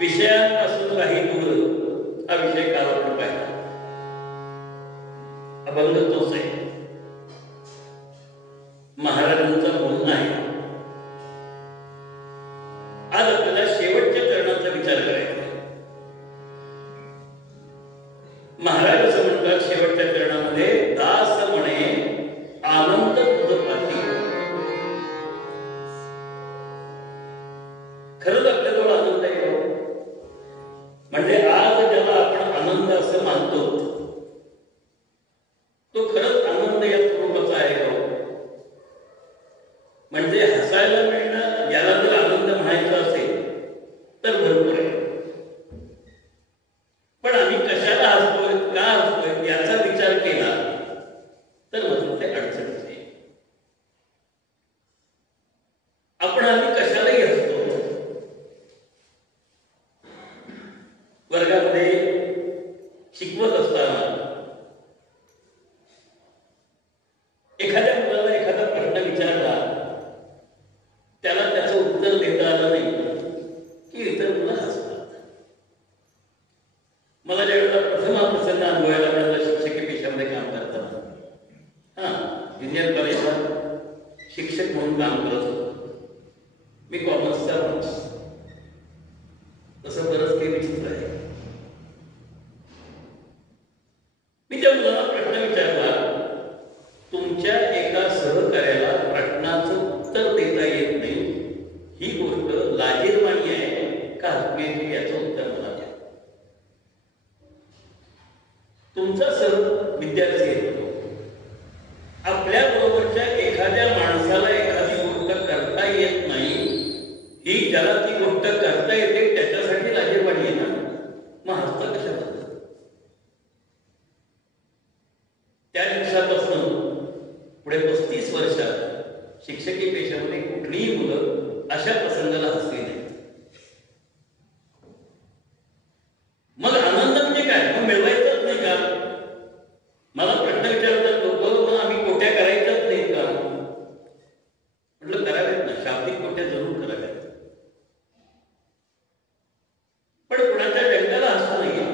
विषयांपासून काही दूर हा विषय काल आपण पाहिला. अभंग तोच आहे. महाराजांचा म्हणणं आहे. आज आपल्याला शेवटच्या चरणाचा विचार करायचा आहे. महाराज असं म्हणतात शेवटच्या चरणामध्ये, दास म्हणे आनंद तुझ पाठी. खरंच आपल्याजवळ आनंद आहे का? म्हणजे आज ज्याला आपण आनंद असं मानतो तो खरंच आनंद या स्वरूपाचा आहे का? म्हणजे हसायला मिळणं याला जर आनंद म्हणायचा असेल तर भरपूर आहे. पण आम्ही कशाला हसतोय, का हसतोय याचा विचार केला तर मग ते अडचणीचे. आपण आम्ही कशालाही हसतो. वर्गामध्ये शिकवत असताना एखाद्या मुलाला एखादा प्रश्न विचारला, त्याला त्याचं उत्तर देता आलं नाही की इतर मुलं हसतात. मला ज्यावेळेला प्रथम हा प्रसंग अनुभवायला मिळाला शिक्षकी पेशामध्ये काम करताना, ज्युनियर कॉलेजला शिक्षक म्हणून काम करत होतो मी, कॉमर्सचा माणूस. तसं बरंच काही विचित्र आहे. मी त्या मुलाला प्रश्न विचारला, तुमच्या एका सहकार्याला प्रश्नाचं उत्तर देता येत नाही, ही गोष्ट लाजिरवाणी आहे का हसण्याची, याचं उत्तर मला द्या. तुमचा विद्यार्थी येतो, आपल्या बरोबरच्या एखाद्या माणसाला एखादी गोष्ट करता येत नाही, ही ज्याला ती गोष्ट करता येते त्याच्यासाठी लाजिरवाणी आहे ना, मग हसता कशाला? त्या दिवसापासून पुढे 35 वर्षात शिक्षकी पेशामध्ये कुठलीही मुलं अशा प्रसंगाला हसली नाही. मग आनंद म्हणजे काय? मग मिळवायचंच नाही का? मला प्रश्न विचारतात लोक, मग आम्ही कोट्या करायच्याच नाहीत का? म्हटलं कराव्यात ना, शाब्दिक कोट्या जरूर कराव्यात, पण कुणाच्या जंगाला हसू नये,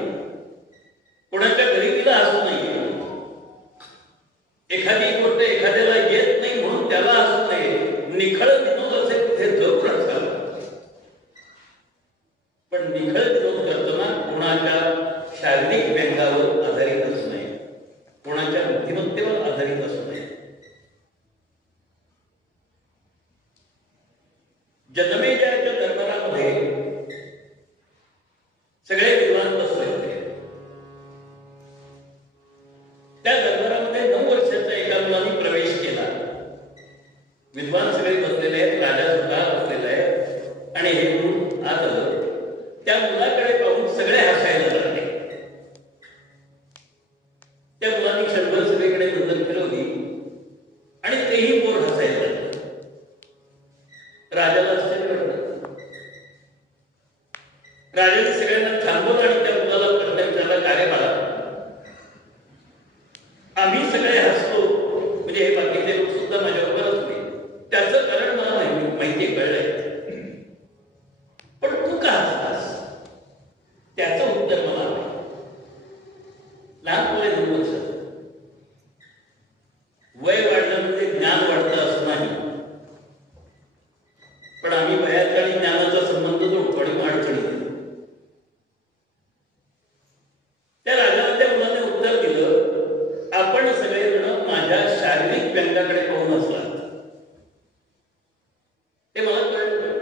कुणाच्या गरिबीला हसू नये. एखादी गोष्ट एखाद्याला येत नाही म्हणून त्याला हसू नये. निखळ विनोद असेल तिथे जरूर हसावं, पण निखळ विनोद करताना कोणाच्या शारीरिक व्यंगावर आधारित असू नये, कोणाच्या बुद्धिमत्तेवर आधारित असू नये. जनमेजयाच्या दरबारामध्ये सगळे विद्वान बसले होते. त्या दरबारामध्ये 9 वर्षाच्या एका मुलाने प्रवेश केला. विद्वान सगळे बसलेले आहेत, राजा सुद्धा बसलेला आहे, आणि हे मूल आत आलं. त्या मुलाकडे पाहून सगळे हसायला लागले. त्या मुलाने क्षणभर सगळीकडे नजर फिरवली आणि तेही पोर हसायला लागले. राजाला आश्चर्य वाटलं. राजाने सगळ्यांना थांबवलं आणि त्या मुलाला प्रश्न विचारला, का रे बाळा, आम्ही सगळे हसतो म्हणजे हे बाकीचे लोक सुद्धा माझ्याबरोबर असले, त्याचं कारण मला माहिती कळलंय, पण तू का हसलास? त्याचं उत्तर मला नाही. लहान मुले 9 वर्षाचं, वय वाढलं म्हणजे ज्ञान वाढतं असं नाही, पण आम्ही वयाचा आणि ज्ञानाचा संबंध जोडतो आणि अडचणी. त्या राजाला त्या मुलाने उत्तर दिलं, आपण सगळेजण माझ्या शारीरिक व्यंगाकडे पाहून हसलात, ते मला कळलं,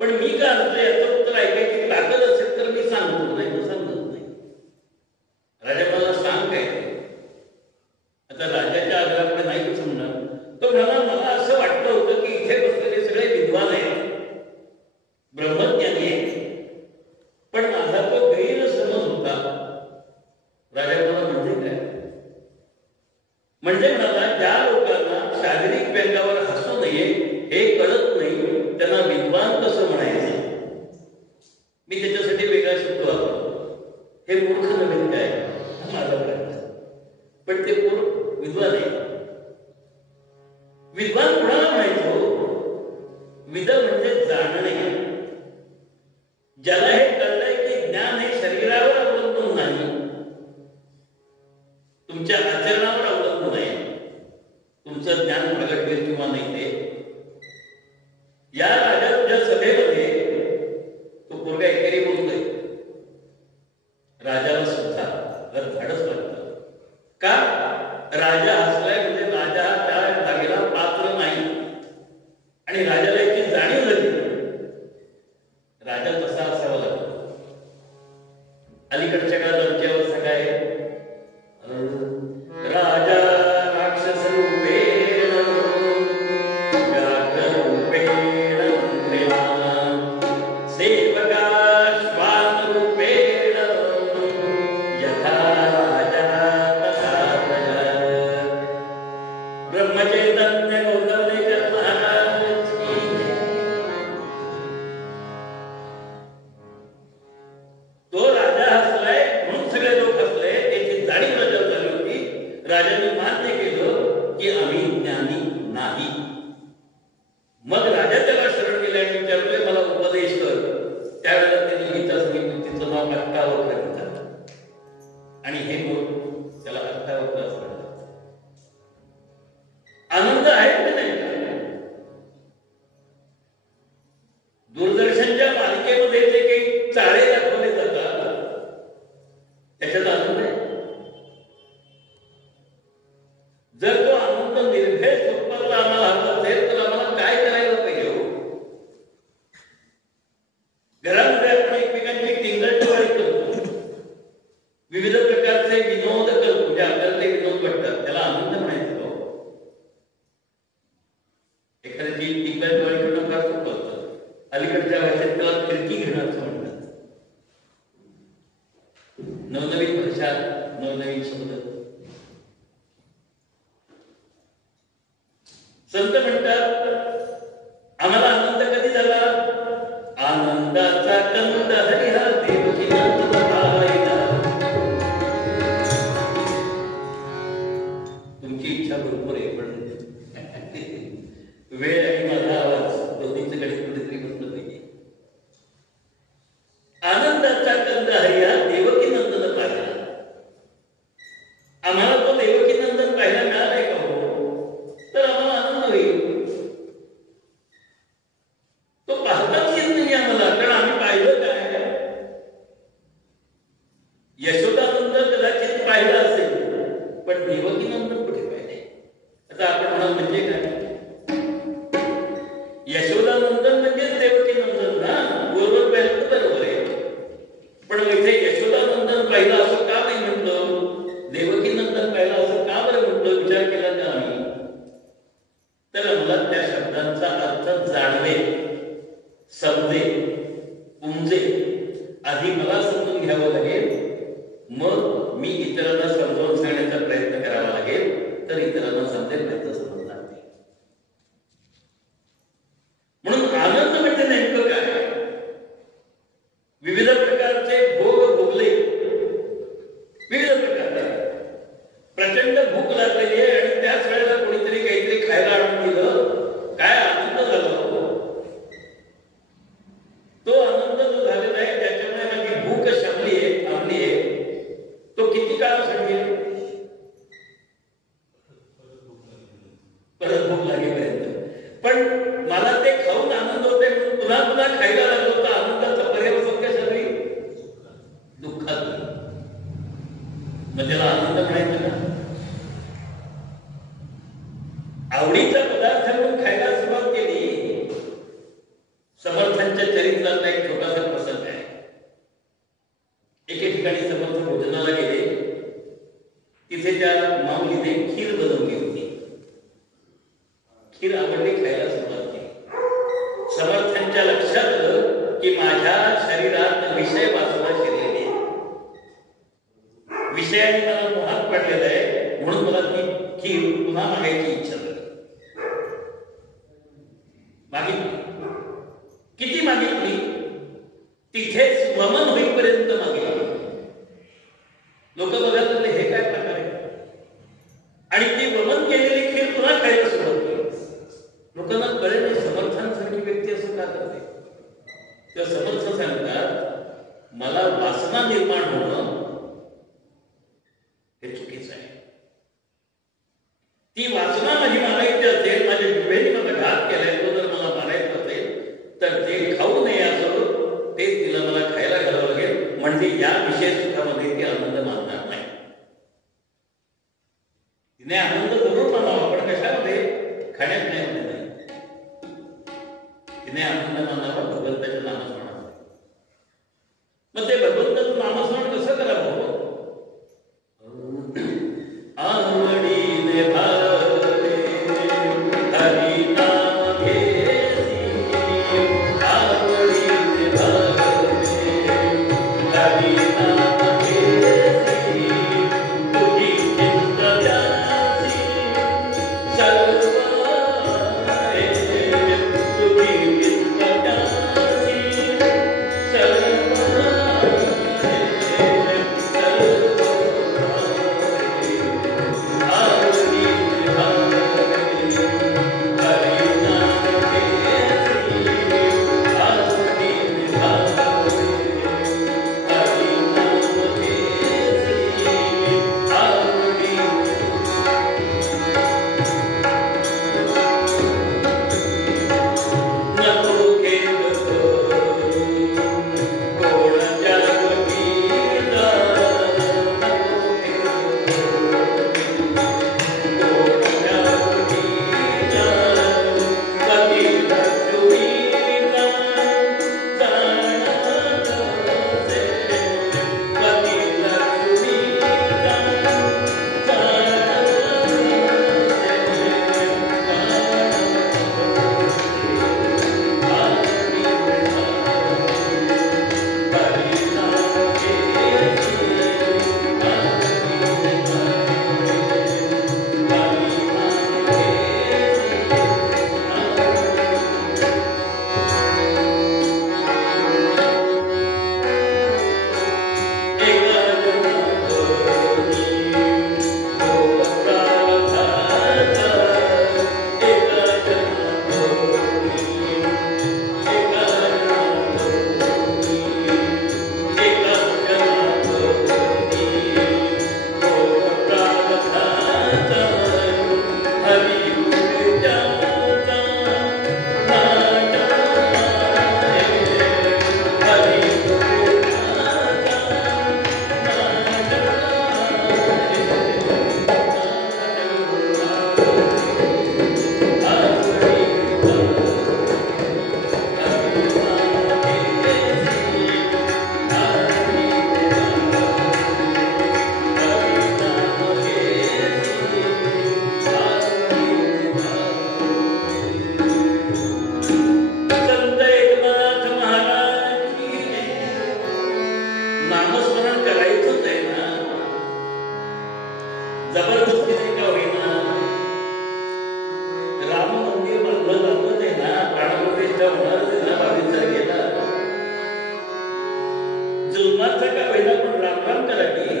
पण मी का हसले याचं उत्तर ऐकायची ताकद असेल तर मी सांगतो, नाही तर सांगत नाही. राजा मला सांग काय? आता राजाच्या आग्रहापुढे नाही समजणार. तो म्हणाला, मला असं वाटलं होतं की इथे बसलेले सगळे विद्वान आहेत, ब्रह्मज्ञानी आहेत, पण माझा तो गैरसमज होता. राजा मला म्हणजे काय? म्हणजे म्हणाला, ज्या लोकांना शारीरिक व्यंगावर हसू नये हे कळत नाही, त्यांना विद्वान कसं म्हणायचं? मी त्याच्यासाठी वेगळा शब्द वापरतो, हे मूर्ख नव्हे काय माझा प्रश्न, पण ते मूर्ख विद्वान आहे. विद्वान कुणाला म्हणायचो? विद म्हणजे जाणणे, ज्याला हे कळलंय की ज्ञान हे शरीरावर अवलंबून नाही, तुमच्या आचरणावर अवलंबून आहे. तुमचं ज्ञान प्रगट होईल किंवा नाही ते. या राजाच्या सभेमध्ये तो पोरगा एकेरी बोलतोय. राजाला सुद्धा धाडस लागतं. का? राजा हसलाय म्हणजे राजा त्या जागेला पात्र नाही, आणि राजाला याची जाणीव झाली. राजा तसा असावा लागतो. अलीकडच्या काळात आमच्यावर सगळं राजा राक्षस रूपेण धन्य गोंदवलेकर महाराज की. तो राजा हसलाय म्हणून सगळे लोक हसले. त्याची जाणीव राजावर झाली होती. राजाने मान्य केलं की आम्ही ज्ञानी नाही. मग राजा त्याला शरण गेले आणि विचारले मला उपदेश कर. त्यावेळेला त्यांनी गीता सांगितली. तिचं नाव अष्टावक्र गीता आणि हे बोल त्याला अष्टावक्र असं म्हणतात. आनंद आहे की नाही? दूरदर्शनच्या मालिकेमध्ये जे काही चाळे दाखवले जातात त्याच्यात आनंद आहे. जर तो आनंद निर्भय स्वरूपातला आम्हाला हवा असेल तर आम्हाला काय करायला पाहिजे? घरामध्ये आपण एकमेकांची टिंगलटवाळी करतो, विविध प्रकारचे विनोद करतो, म्हणजे आपल्याला ते विनोद वाटतात, त्याला आनंद म्हणायचं. एखाद्याची टिंगलटवाळी करणं फार सोपं असतं. अलीकडच्या भाषेत त्याला फिरकी घेणं असं म्हणतात. नवनवीन भाषा, नवनवीन शब्द. संत म्हणतात आम्हाला आनंद कधी झाला? आनंदाचा कंद हरिहा देवकी नंदन पाहिला. तुमची इच्छा बरोबर आहे पण वेळ आणि माझा आवाज दोन्हीचं गणित कुठेतरी बसलं पाहिजे. आनंदाचा कंद हरिहा देवकी नंदन पाहिला. आम्हाला तो देवकी नंदन पाहायला मिळालाय का हो? तर आम्हाला आनंद होईल. तो पाहताच येत नाही आम्हाला, कारण आम्ही पाहिलं काय? यशोदानंदन कदाचित पाहिलं असेल पण देवकी नंदन कुठे पाहिले? आता आपण म्हणाल म्हणजे काय? यशोदानंदन म्हणजे देवकी नंदन ना, बरोबर पाहिलं तर बरोबर आहे. पण इथे यशोदानंदन पाहिलं असं का नाही म्हणतो? देवकी नंदन पाहिलं असं का बरं म्हणतो? विचार केला का आम्ही? तर मला त्या शब्दांचा अर्थ जाणवे, समजे, उमजे. आधी मला समजून घ्यावं लागेल, मग मी इतरांना समजावून सांगण्याचा प्रयत्न करावा लागेल, तर इतरांना समजेल, नाही तर समजणार नाही. म्हणून आनंद म्हणजे नेमकं काय? विविध प्रकारचे भोग भोगले, विविध प्रकारचे. प्रचंड भूक लागलेली आहे आणि त्याच वेळेला कोणीतरी काहीतरी खायला आणून दिलं, काय आनंद झाला. तो आनंद जो झालेला आहे त्याच्यामुळे माझी भूक शमली आहे, थांबली आहे. तो किती काळ शमेल? परत भूक लागेपर्यंत. पण मला ते खाऊन आनंद होते म्हणून पुन्हा पुन्हा खायला लागलो होता. आनंदाचा पर्यवसन कशातली? दुःखात. मग त्याला आनंद म्हणायचं ना? आवडीचा पदार्थ म्हणून खायला सुरुवात केली. समर्थांच्या चरित्रातला एक छोटासा प्रसंग आहे. एके ठिकाणी समर्थ भोजनाला गेले. तिथे त्या माऊलीने खीर बनवली होती. खीर आवडली, खायला सुरुवात केली. समर्थांच्या लक्षात आलं की माझ्या शरीरात विषय वासना शिरलेली आहे. विषयाने मला मोहात पडलेला आहे, म्हणून मला ती खीर पुन्हा मागायची इच्छा झाली. मागितली. किती मागितली? तिथेच वमन होईपर्यंत मागितली. लोक बघायला लागले हे काय प्रकार आहे, आणि ती वमन केलेली खीर पुन्हा खायला सुरुवात केली. लोकांना कळले नाही समर्थांसारखी व्यक्ती असं का करते. तर समर्थ सांगतात मला वासना निर्माण होणं हे चुकीचं आहे. ती वासना माझी मारायची असेल, माझ्या जिभेने मला घात केलाय, तो जर मला मारायचं असेल तर ते खाऊ नये असं ते तिला मला खायला घालावं लागेल. म्हणजे या विषय सुखामध्ये ती आनंद मानणार नाही. तिने आनंद जरूर मानावा, पण कशामध्ये? खाण्यात नाही होत नाही. तिने आनंद मानावा भगवंताच्या नामस्मरणामध्ये. मग ते भगवंताचं नामस्मरण कसं करावं? आवडीने भावे हरी नाम घेसी, आवडीने भावे हरी नाम घेसी, तुझी चिंता जासी सर्व पुढं जातच आहे ना, प्राणप्रतिष्ठा होणारच आहे ना 22 तारखेला. जुलमाचा का होईना पण रामराम करा की,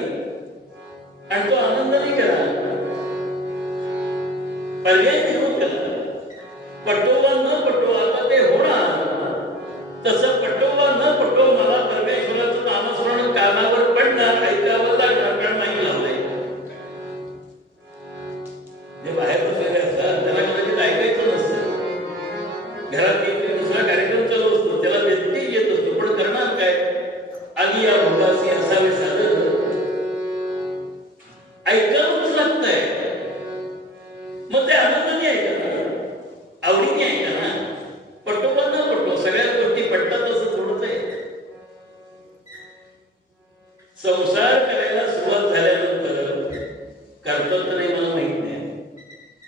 आणि तो आनंदाने करा. पर्याय देऊ त्याला. पटो वा न पटो आता ते होणार. तसं पटो वा न पटो मला परमेश्वराचं नामस्मरण कानावर पडणार, ऐकावं लागणार, कारण नाही लावलंय. जे बाहेर बसलेले असतात त्याला कदाचित ऐकायचं नसतं. घरात एक दुसरा कार्यक्रम चालू असतो, त्याला व्यक्ती येत असतो, पण करणार काय? आली या भोगासी असावे साधन. ऐकावंच लागतंय. मग ते आनंदाने ऐका ना, आवडीने ऐका ना. पटो वा न पटो सगळ्या गोष्टी पटतात असं थोडंच आहे. संसार करायला सुरुवात झाल्यानंतर करतात तर नाही मला माहित नाही,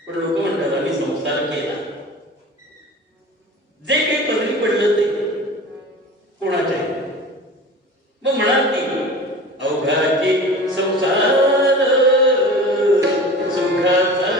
पण लोक म्हणतात आम्ही संसार केला. जे काही पदरी पडलं ते कोणाच्या आहे. मग म्हणाल की अवघाची संसार सुखाचा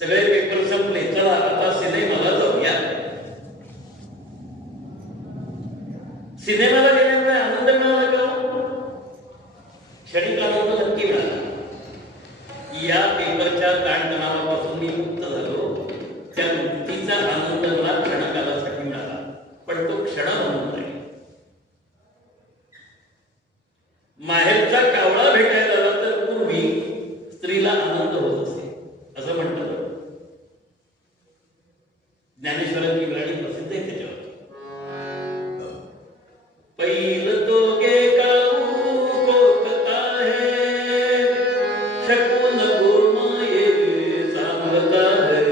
सगळे पेपर संपले, चला आता सिनेमाला जाऊया. सिनेमाला गेल्यामुळे आनंद मिळाला का? क्षणिक आनंद नक्की मिळाला. या पेपरच्या ताणतणावापासून मी मुक्त झालो. त्या मुक्तीचा आनंद मला क्षणकालासाठी मिळाला, पण तो क्षण म्हणून नाही. माहेरचा कावळा भेटायला आला तर पूर्वी स्त्रीला आनंद होत असे असं म्हणतात. ज्ञानेश्वरांची गाणी प्रसिद्ध आहे त्याच्यावर. पहिलं तो गे काऊ कोकता है, शकून गोमाये सांगता है.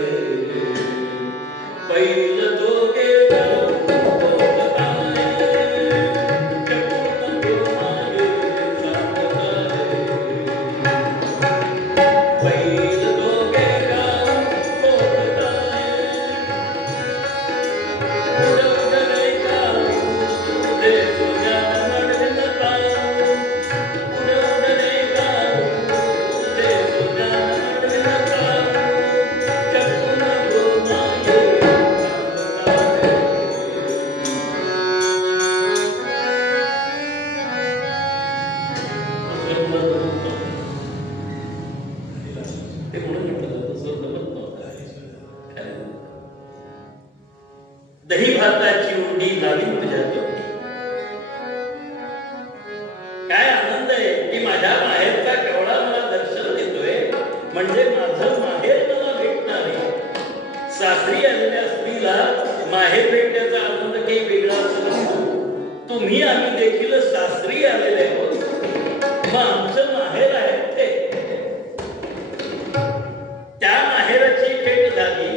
पहिलं तो गे काऊ कोकता है, शकून गोमाये सांगता है. पहिलं तो गे काऊ कोकता है, उडवडले काऊ तुझे सोन्यात मडलता. उडवडले काऊ तुझे सोन्यात मडलता. शकून गोमाये सांगता है. ते म्हणून म्हटलं तसं जमत नव्हतं. दही भाताची उंडी लावी तुझ्या तोंडी. काय आनंद आहे की माझ्या माहेरचा केवढा मला दर्शन देतोय, म्हणजे माझं माहेर मला भेटणार आहे. सासरी आलेल्या स्त्रीला माहेर भेटण्याचा आनंद काही वेगळा असतो. तुम्ही आम्ही देखील सासरी आलेले आहोत, मग आमचं माहेर आहे ते. त्या माहेराची भेट झाली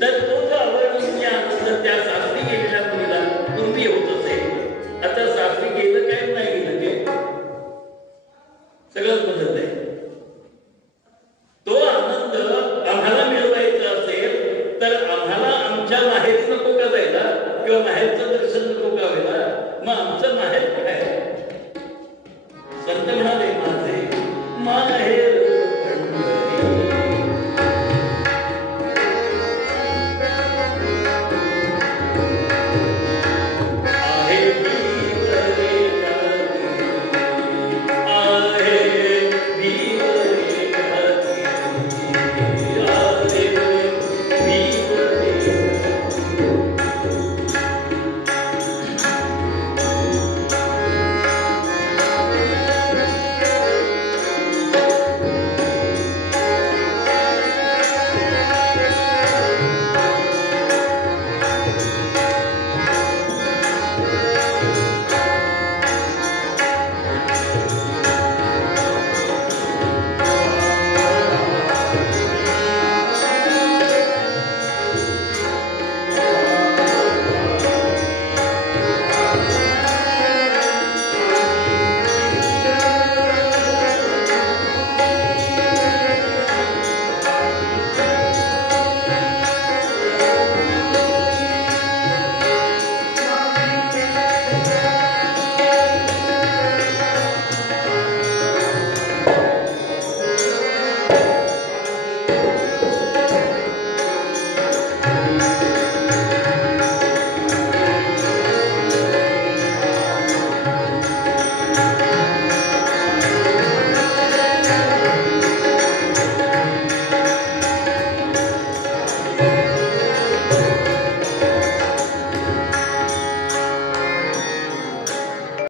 तर तो जो अवर्णनीय आनंद त्या सासरी गेलेल्या मुलीला पूर्वी होत असेल, आता सासरी गेलं काय नाही गेलं ते सगळं बदललंय. तो आनंद आम्हाला मिळवायचा असेल तर आम्हाला आमच्या माहेरी नको का जायला, किंवा माहेरचं